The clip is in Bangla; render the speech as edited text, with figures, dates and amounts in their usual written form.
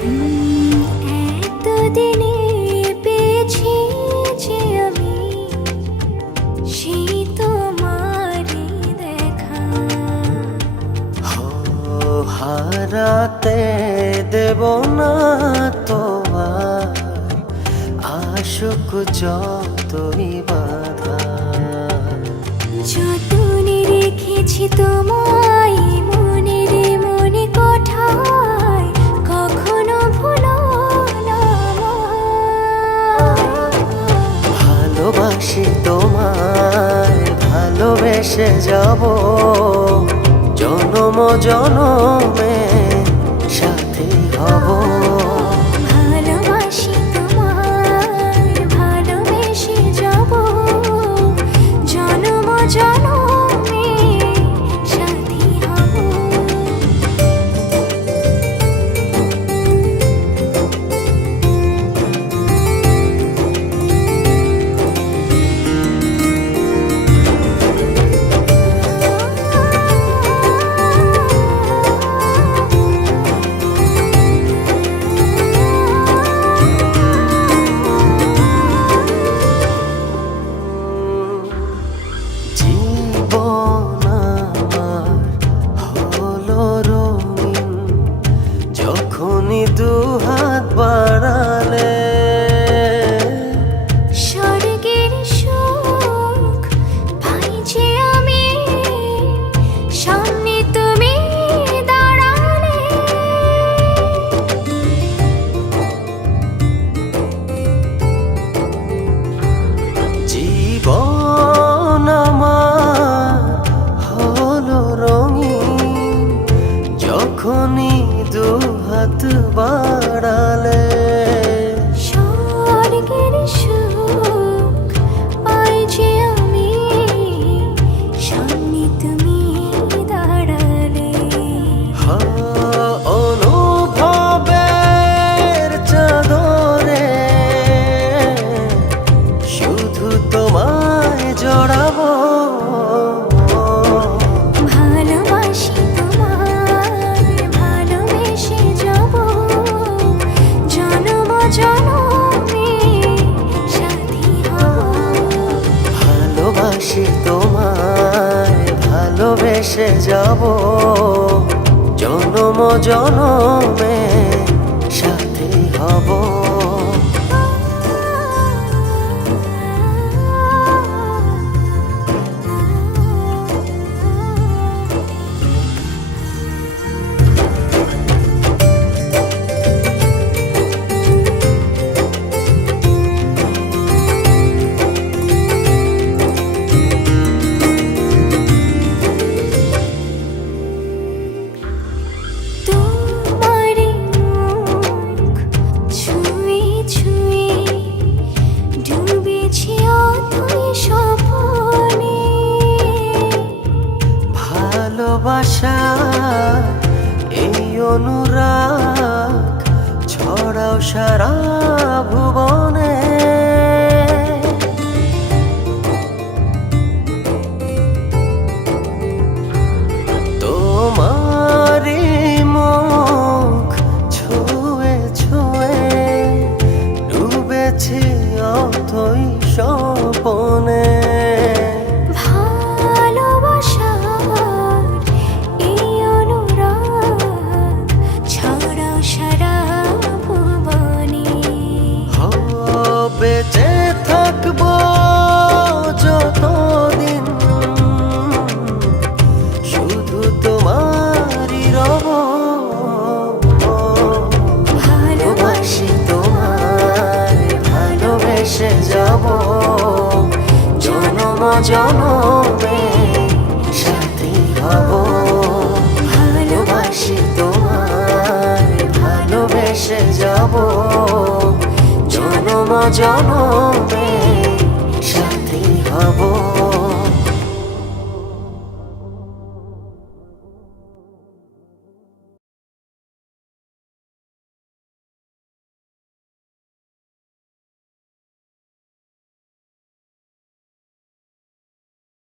এতদিনে পেয়েছি যে আমি সেই তোমারই দেখা। হারাতে দেব না তোমার আশুক যতই বাধা। যতনে রেখেছি তোমায় মনের মনে কোঠায়, কখনো ভুলো না আমায়। ভালোবাসি তোমায়, ভালোবেসে যাব জনম জনমে সাথী হব। ভালোবাসি তোমায়, ভালোবেসে যাব জনম জনমে সাথী হব। জীবন আমার হলো রঙিন যখনই দুহাত বাড়ালে। স্বর্গের সুখ পাই যে আমি সামনে তুমি দাঁড়ালে। জীবন আমার হলো রঙিন যখনই দুহাত বাড়ালে। স্বর্গের সুখ পাই যে আমি সামনে তুমি দাঁড়ালে। অনুভবের চাদরে শুধু তোমায় জড়াবো। ভালোবাসি তোমায়, ভালোবেসে যাব জনম জনমে সাথী হব। ভালোবাসি তোমায়, ভালোবেসে যাব জনম জনমে সাথী হব। তোমার মুখ ছুঁয়ে ছুঁয়ে ডুবেছি অথই স্বপ্নে। ভালোবাসা এই অনুরাগ ছড়াও সারা ভুবনে। তোমারই মুখ ছুঁয়ে ছুঁয়ে ডুবেছি অথই স্বপনে। ভালোবাসার এই অনুরাগ ছড়াও সারা ভুবনে। বেঁচে থাকবো যতদিন শুধু তোমারই রব। ভালোবাসি তোমায়, ভালোবেসে যাব জনম জনমে সাথী হব। ভালোবাসি তোমায়, ভালোবেসে যাব জনম জনমে সাথী হব।